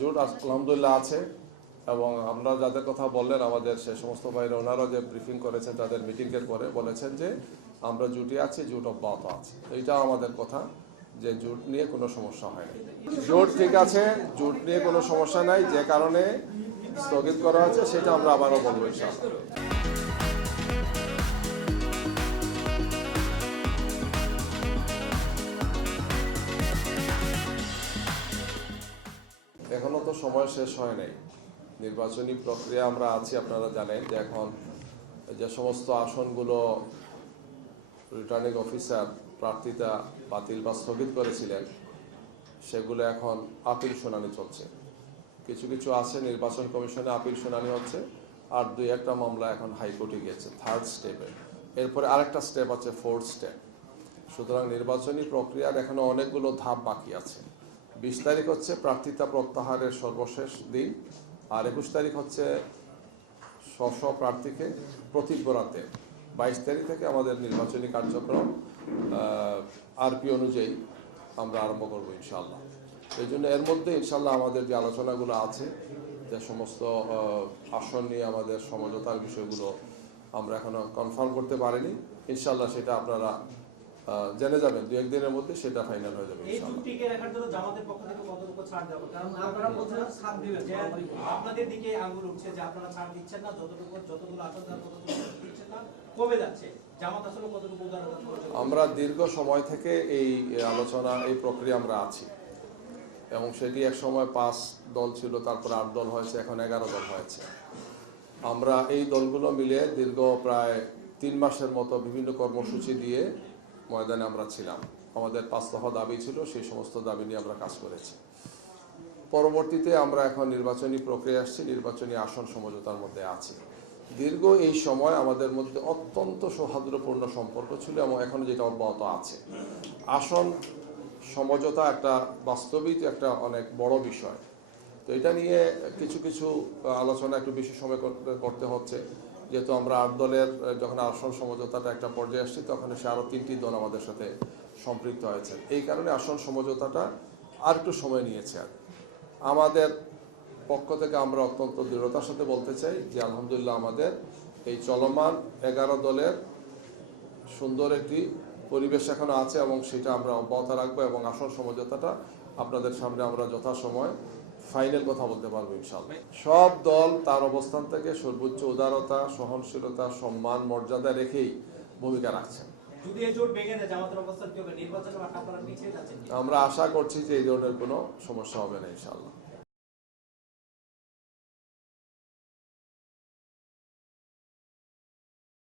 জোট আলহামদুলিল্লাহ আছে, এবং আমরা যাদের কথা বললেন আমাদের সে সমস্ত ভাইরা ওনারা যে ব্রিফিং করেছেন তাদের মিটিংয়ের পরে বলেছেন যে আমরা জোটে আছি, জোট অব্যাহত আছে। এইটাও আমাদের কথা যে জোট নিয়ে কোনো সমস্যা হয় না। জোট ঠিক আছে, জোট নিয়ে কোনো সমস্যা নাই। যে কারণে স্থগিত করা হয়েছে সেটা আমরা আবারও বলবো ইনশাআল্লাহ। এখনো তো সময় শেষ হয় নাই, নির্বাচনী প্রক্রিয়া আমরা আছি। আপনারা জানেন যে এখন যে সমস্ত আসনগুলো রিটার্নিং অফিসার প্রার্থিতা বাতিল বা স্থগিত করেছিলেন সেগুলো এখন আপিল শুনানি চলছে। কিছু কিছু আছে নির্বাচন কমিশনে আপিল শুনানি হচ্ছে, আর 2-1টা মামলা এখন হাইকোর্টে গেছে 3rd স্টেপে। এরপরে আরেকটা স্টেপ আছে 4th স্টেপ। সুতরাং নির্বাচনী প্রক্রিয়ার এখনো অনেকগুলো ধাপ বাকি আছে। 20 তারিখ হচ্ছে প্রার্থিতা প্রত্যাহারের সর্বশেষ দিন, আর 21 তারিখ হচ্ছে স্ব প্রার্থীকে প্রতীক বরাতে। 22 তারিখ থেকে আমাদের নির্বাচনী কার্যক্রম আরপি অনুযায়ী আমরা আরম্ভ করবো ইনশাআল্লাহ। এই জন্য এর মধ্যে ইনশাআল্লাহ আমাদের যে আলোচনাগুলো আছে, যে সমস্ত আসন নিয়ে আমাদের সমঝোতার বিষয়গুলো আমরা এখনো কনফার্ম করতে পারিনি। ইনশাআল্লাহ সেটা আপনারা জেনে যাবেন 2-1 দিনের মধ্যে, সেটা ফাইনাল হয়ে যাবে ইনশাআল্লাহ। এই টিকে রাখার জন্য জামাতের পক্ষ থেকে কতটুকু ছাড় দেব? কারণ আপনারা বলছেন ছাড় দিবেন, যে আপনাদের দিকে আঙুল উঠছে যে আপনারা ছাড় দিচ্ছেন না, যতগুলো আসন ততগুলো দিচ্ছেন না, কমে যাচ্ছে। জামাত আসলে কতটুকু উদারতা করছে? আমরা দীর্ঘ সময় থেকে এই আলোচনা, এই প্রক্রিয়া আমরা আছি, এবং সেটি এক সময় 5 দল ছিল, তারপরে 8 দল হয়েছে, এখন 11 দল হয়েছে। আমরা এই দলগুলো মিলে দীর্ঘ প্রায় 3 মাসের মতো বিভিন্ন কর্মসূচি দিয়ে ময়দানে আমরা ছিলাম। আমাদের 5 দফা দাবি ছিল, সেই সমস্ত দাবি নিয়ে আমরা কাজ করেছি। পরবর্তীতে আমরা এখন নির্বাচনী প্রক্রিয়া আসছি, নির্বাচনী আসন সমঝোতার মধ্যে আছি। দীর্ঘ এই সময় আমাদের মধ্যে অত্যন্ত সৌহার্দ্যপূর্ণ সম্পর্ক ছিল, এবং এখন যেটা অব্যাহত আছে। আসন সমঝোতা একটা বাস্তবিক একটা অনেক বড় বিষয়। তো এটা নিয়ে কিছু কিছু আলোচনা একটু বেশি সময় করতে হচ্ছে, যেহেতু আমরা 8 দলের যখন আসন সমঝোতাটা একটা পর্যায়ে আসছি, তখন সে আরও 3টি দল আমাদের সাথে সম্পৃক্ত হয়েছে। এই কারণে আসন সমঝোতাটা আর একটু সময় নিয়েছে। আর আমাদের পক্ষ থেকে আমরা অত্যন্ত দৃঢ়তার সাথে বলতে চাই যে আলহামদুলিল্লাহ আমাদের এই চলমান 11 দলের সুন্দর একটি পরিবেশ এখনো আছে, এবং সেটা আমরা অব্যাহত রাখবো, এবং আসন সমঝোতাটা আপনাদের সামনে আমরা যথাসময় ফাইনাল কথা বলতে পারবো ইনশাআল্লাহ। সব দল তার অবস্থান থেকে সর্বোচ্চ উদারতা, সহনশীলতা, সম্মান, মর্যাদা রেখেই ভূমিকা রাখছেন। যদি এই জোট ভেঙে যায় জামাতের অবস্থান কি হবে? নির্বাচনে আপনারা পিছিয়ে যাচ্ছেন? আমরা আশা করছি যে এই ধরনের কোনো সমস্যা হবে না ইনশাআল্লাহ।